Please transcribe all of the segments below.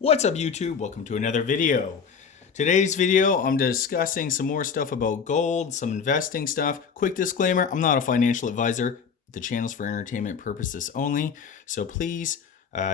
What's up YouTube? Welcome to another video. Today's video, I'm discussing some more stuff about gold, some investing stuff. Quick disclaimer, I'm not a financial advisor. The channel's for entertainment purposes only. So please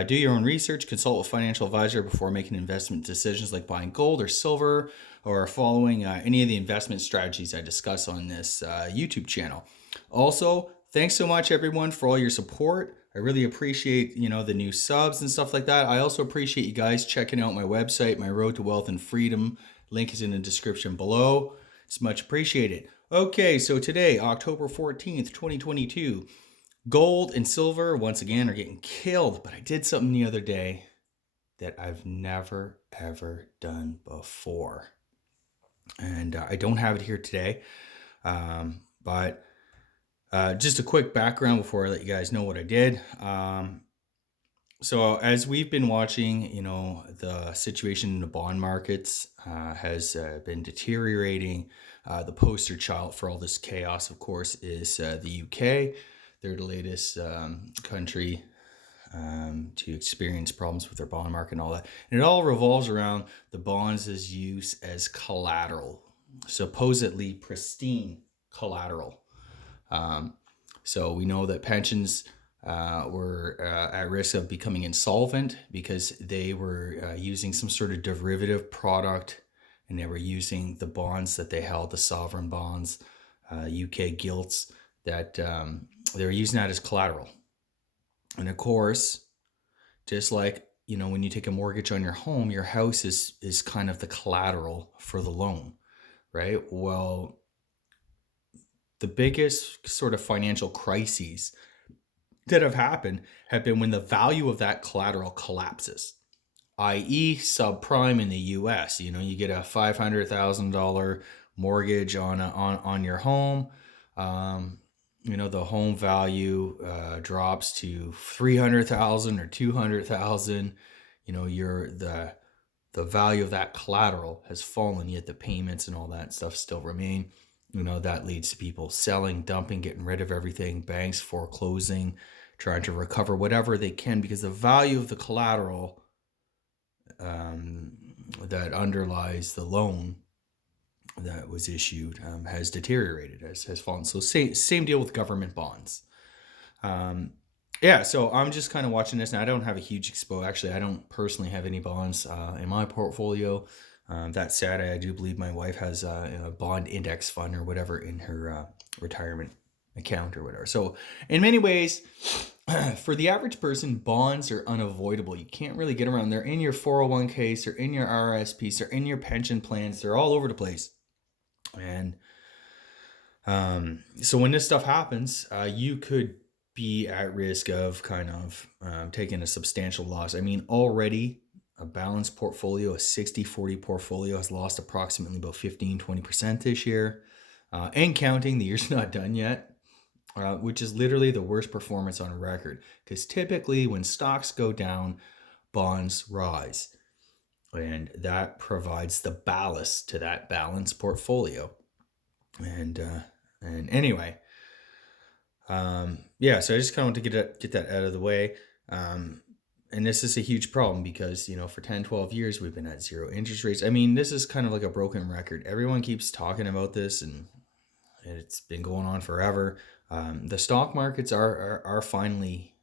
do your own research, consult with a financial advisor before making investment decisions like buying gold or silver or following any of the investment strategies I discuss on this YouTube channel. Also, thanks so much everyone for all your support. I really appreciate, the new subs and stuff like that. I also appreciate you guys checking out my website, my Road to Wealth and Freedom. Link is in the description below. It's much appreciated. Okay, so today, October 14th, 2022, gold and silver once again are getting killed, but I did something the other day that I've never ever done before. And I don't have it here today, but just a quick background before I let you guys know what I did. So as we've been watching, the situation in the bond markets has been deteriorating. The poster child for all this chaos, of course, is the UK. They're the latest country to experience problems with their bond market and all that. And it all revolves around the bonds' use as collateral, supposedly pristine collateral. So we know that pensions were at risk of becoming insolvent because they were using some sort of derivative product, and they were using the bonds that they held, the sovereign bonds, UK gilts, that they were using that as collateral. And of course, just like when you take a mortgage on your home, your house is kind of the collateral for the loan, right? Well, the biggest sort of financial crises that have happened have been when the value of that collateral collapses, i.e., subprime in the U.S. You get a $500,000 mortgage on your home. The home value drops to 300,000 or 200,000. The value of that collateral has fallen, yet the payments and all that stuff still remain. That leads to people selling, dumping, getting rid of everything, banks foreclosing, trying to recover whatever they can because the value of the collateral that underlies the loan that was issued has deteriorated, has fallen. So same deal with government bonds. So I'm just kind of watching this, and I don't have a huge expo. Actually, I don't personally have any bonds in my portfolio. That said, I do believe my wife has a bond index fund or whatever in her retirement account or whatever. So in many ways, for the average person, bonds are unavoidable. You can't really get around. They're in your 401ks, they're in your RRSPs, they're in your pension plans, they're all over the place. And so when this stuff happens, you could be at risk of kind of taking a substantial loss. I mean, already a balanced portfolio, a 60-40 portfolio, has lost approximately about 15-20% this year. And counting, the year's not done yet. Which is literally the worst performance on record. Because typically when stocks go down, bonds rise. And that provides the ballast to that balanced portfolio. And anyway, so I just kind of want to get that out of the way. And this is a huge problem because, for 10, 12 years, we've been at zero interest rates. I mean, this is kind of like a broken record. Everyone keeps talking about this, and it's been going on forever. The stock markets are finally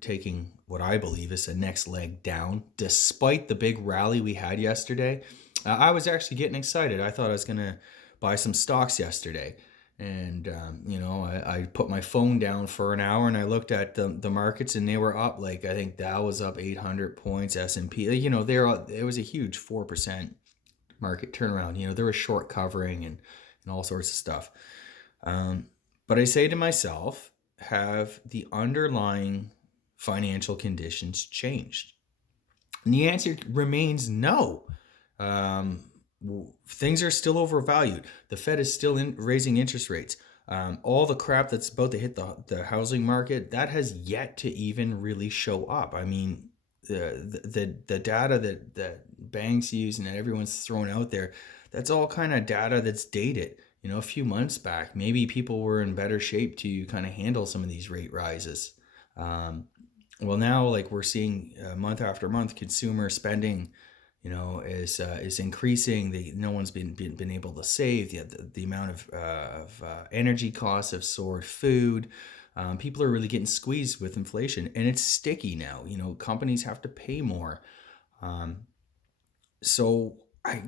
taking what I believe is the next leg down, despite the big rally we had yesterday. I was actually getting excited. I thought I was going to buy some stocks yesterday. And, I put my phone down for an hour and I looked at the markets, and they were up. Like, I think Dow was up 800 points, S&P, it was a huge 4% market turnaround. There was short covering and all sorts of stuff. But I say to myself, have the underlying financial conditions changed? And the answer remains no. Things are still overvalued. The Fed is still raising interest rates. All the crap that's about to hit the housing market, that has yet to even really show up. I mean, the data that banks use and that everyone's throwing out there, that's all kind of data that's dated. A few months back, maybe people were in better shape to kind of handle some of these rate rises. Well, now like we're seeing month after month, consumer spending, is increasing. No one's been able to save. The amount of energy costs have soared. Food, people are really getting squeezed with inflation, and it's sticky now. Companies have to pay more. Um, so I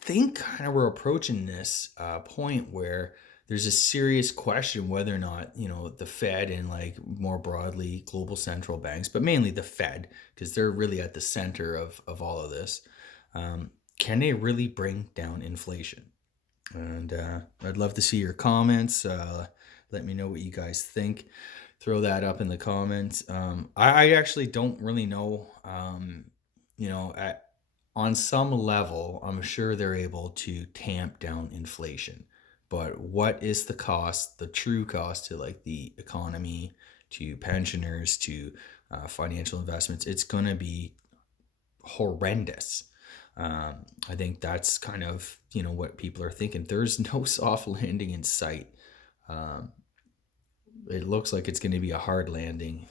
think kind of we're approaching this point where there's a serious question whether or not the Fed and like more broadly global central banks, but mainly the Fed because they're really at the center of all of this. Can they really bring down inflation? And I'd love to see your comments. Let me know what you guys think. Throw that up in the comments. I actually don't really know. On some level, I'm sure they're able to tamp down inflation. But what is the cost, the true cost to like the economy, to pensioners, to financial investments? It's going to be horrendous. I think that's kind of what people are thinking. There's no soft landing in sight. Um, it looks like it's going to be a hard landing,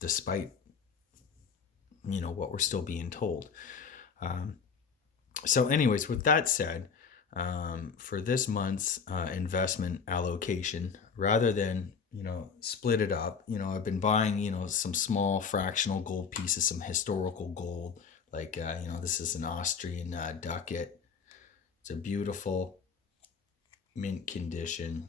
despite what we're still being told. Um, so, anyways, with that said, for this month's investment allocation, rather than split it up, I've been buying some small fractional gold pieces, some historical gold. Like this is an Austrian ducat. It's a beautiful mint condition.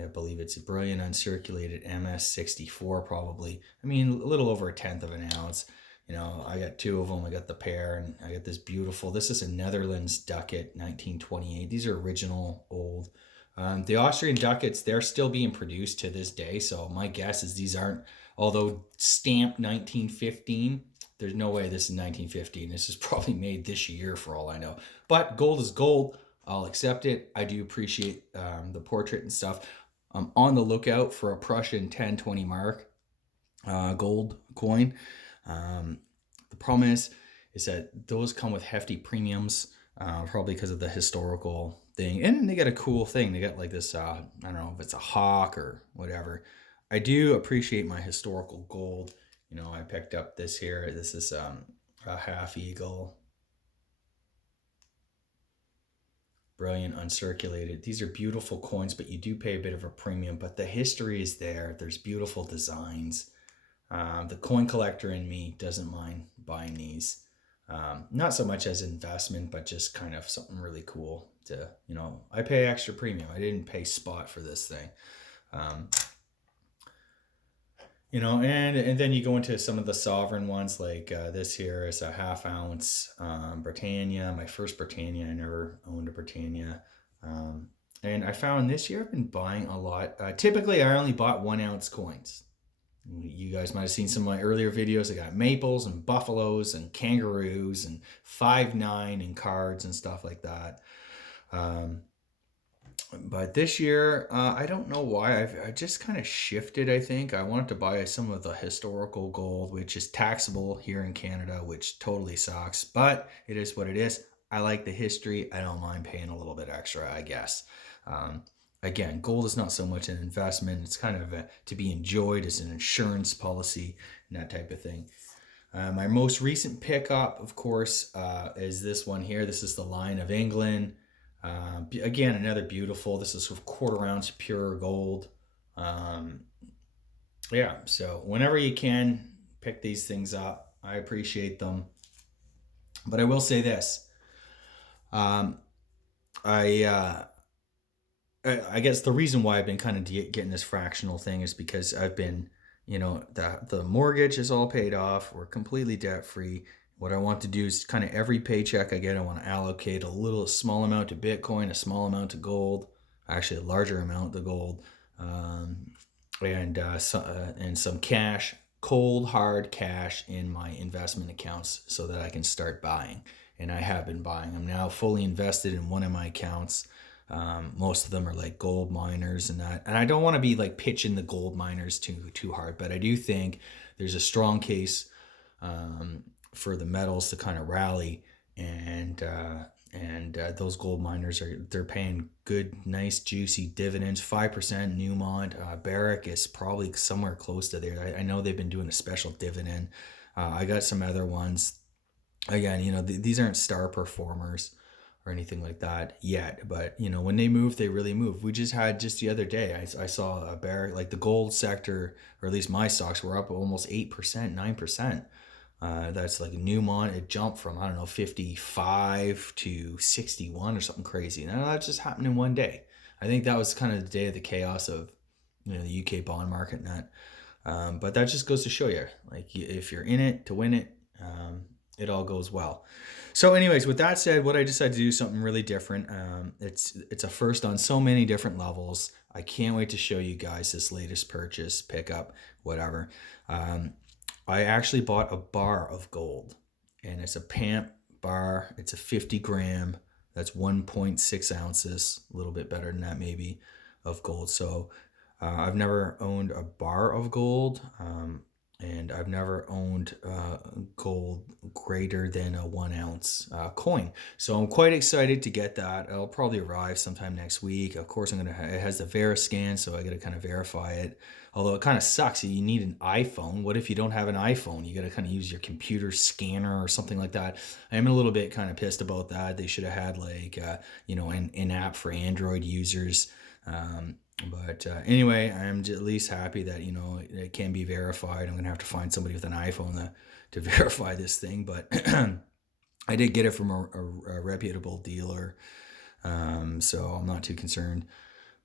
I believe it's a brilliant uncirculated MS64, probably. I mean, a little over a tenth of an ounce. I got two of them. I got the pair, and I got this beautiful. This is a Netherlands ducat, 1928. These are original old. The Austrian ducats, they're still being produced to this day. So my guess is these aren't, although stamped 1915, there's no way this is 1915. This is probably made this year for all I know. But gold is gold. I'll accept it. I do appreciate the portrait and stuff. I'm on the lookout for a Prussian 1020 mark gold coin. The problem is that those come with hefty premiums, probably because of the historical thing. And they got a cool thing. They got like this, I don't know if it's a hawk or whatever. I do appreciate my historical gold. I picked up this here. This is a half eagle. Brilliant uncirculated. These are beautiful coins, but you do pay a bit of a premium. But the history is there. There's beautiful designs. The coin collector in me doesn't mind buying these. Not so much as investment, but just kind of something really cool to, I pay extra premium. I didn't pay spot for this thing. And then you go into some of the sovereign ones, like this here is a half ounce Britannia. My first Britannia. I never owned a Britannia. And I found this year I've been buying a lot. Typically, I only bought 1 ounce coins. You guys might have seen some of my earlier videos. I got maples and buffaloes and kangaroos and 5.9 and cards and stuff like that. But this year, I don't know why. I just kind of shifted, I think. I wanted to buy some of the historical gold, which is taxable here in Canada, which totally sucks. But it is what it is. I like the history. I don't mind paying a little bit extra, I guess. Again, gold is not so much an investment. It's kind of to be enjoyed as an insurance policy and that type of thing. My most recent pickup, of course, is this one here. This is the Lion of England. Again, another beautiful. This is 1/4 ounce pure gold. Yeah, so whenever you can, pick these things up. I appreciate them. But I will say this. I guess the reason why I've been kind of getting this fractional thing is because I've been, the mortgage is all paid off. We're completely debt free. What I want to do is kind of every paycheck I get, I want to allocate a small amount to Bitcoin, a small amount to gold, actually a larger amount to gold, and some cash, cold hard cash in my investment accounts so that I can start buying. And I have been buying. I'm now fully invested in one of my accounts. Most of them are like gold miners and that. And I don't want to be like pitching the gold miners too hard, but I do think there's a strong case for the metals to kind of rally, and And those gold miners they're paying good, nice, juicy dividends. 5% Newmont, Barrick is probably somewhere close to there. I know they've been doing a special dividend. I got some other ones. Again, these aren't star performers or anything like that yet, but when they move, they really move. We just the other day, I saw a Barrick, like the gold sector, or at least my stocks were up almost 8%, 9%. That's like Newmont. It jumped from, I don't know, 55 to 61 or something crazy. Now that just happened in one day. I think that was kind of the day of the chaos of the UK bond market and that. But that just goes to show you, like, if you're in it to win it, it all goes well. So, anyways, with that said, what I decided to do something really different. It's a first on so many different levels. I can't wait to show you guys this latest purchase, pickup, whatever. I actually bought a bar of gold, and it's a PAMP bar. It's a 50 gram. That's 1.6 ounces, a little bit better than that maybe, of gold. So I've never owned a bar of gold, and I've never owned gold greater than a 1 ounce coin. So I'm quite excited to get that. It'll probably arrive sometime next week. Of course, it has the Veriscan, so I got to kind of verify it. Although it kind of sucks. You need an iPhone. What if you don't have an iPhone? You got to kind of use your computer scanner or something like that. I'm a little bit kind of pissed about that. They should have had like, an app for Android users. But anyway, I'm at least happy that it can be verified. I'm gonna have to find somebody with an iPhone to verify this thing, but I did get it from a reputable dealer, so I'm not too concerned.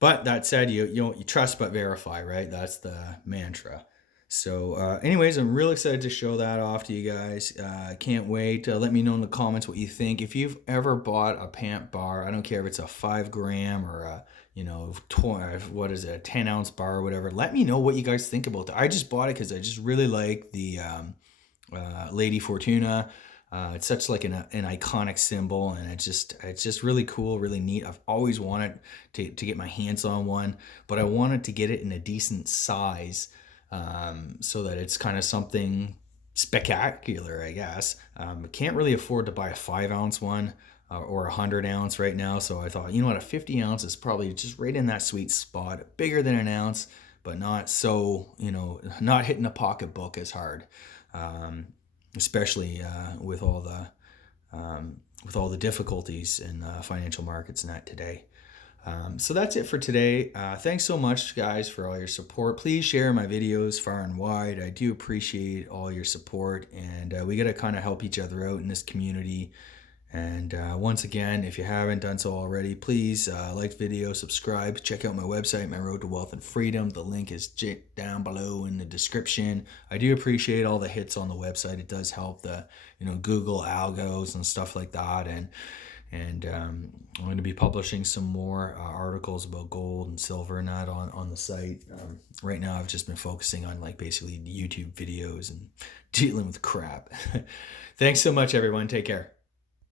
But that said, you trust but verify, right? That's the mantra. So, anyways, I'm real excited to show that off to you guys. Can't wait. Let me know in the comments what you think. If you've ever bought a PAMP bar, I don't care if it's a 5 gram or a 10 ounce bar or whatever. Let me know what you guys think about that. I just bought it because I just really like the Lady Fortuna. It's such like an iconic symbol, and it's just really cool, really neat. I've always wanted to get my hands on one, but I wanted to get it in a decent size, so that it's kind of something spectacular, I guess. I can't really afford to buy a 5 ounce one, or a 100 ounce right now. So I thought, a 50 ounce is probably just right in that sweet spot, bigger than an ounce, but not so, not hitting the pocketbook as hard. Especially with all the difficulties in financial markets and that today. So that's it for today. Thanks so much, guys, for all your support. Please share my videos far and wide. I do appreciate all your support, and we got to kind of help each other out in this community. And once again, if you haven't done so already, please like the video, subscribe, check out my website, My Road to Wealth and Freedom. The link is down below in the description. I do appreciate all the hits on the website. It does help the Google algos and stuff like that. And I'm going to be publishing some more articles about gold and silver and that on the site. Right now, I've just been focusing on basically YouTube videos and dealing with crap. Thanks so much, everyone. Take care.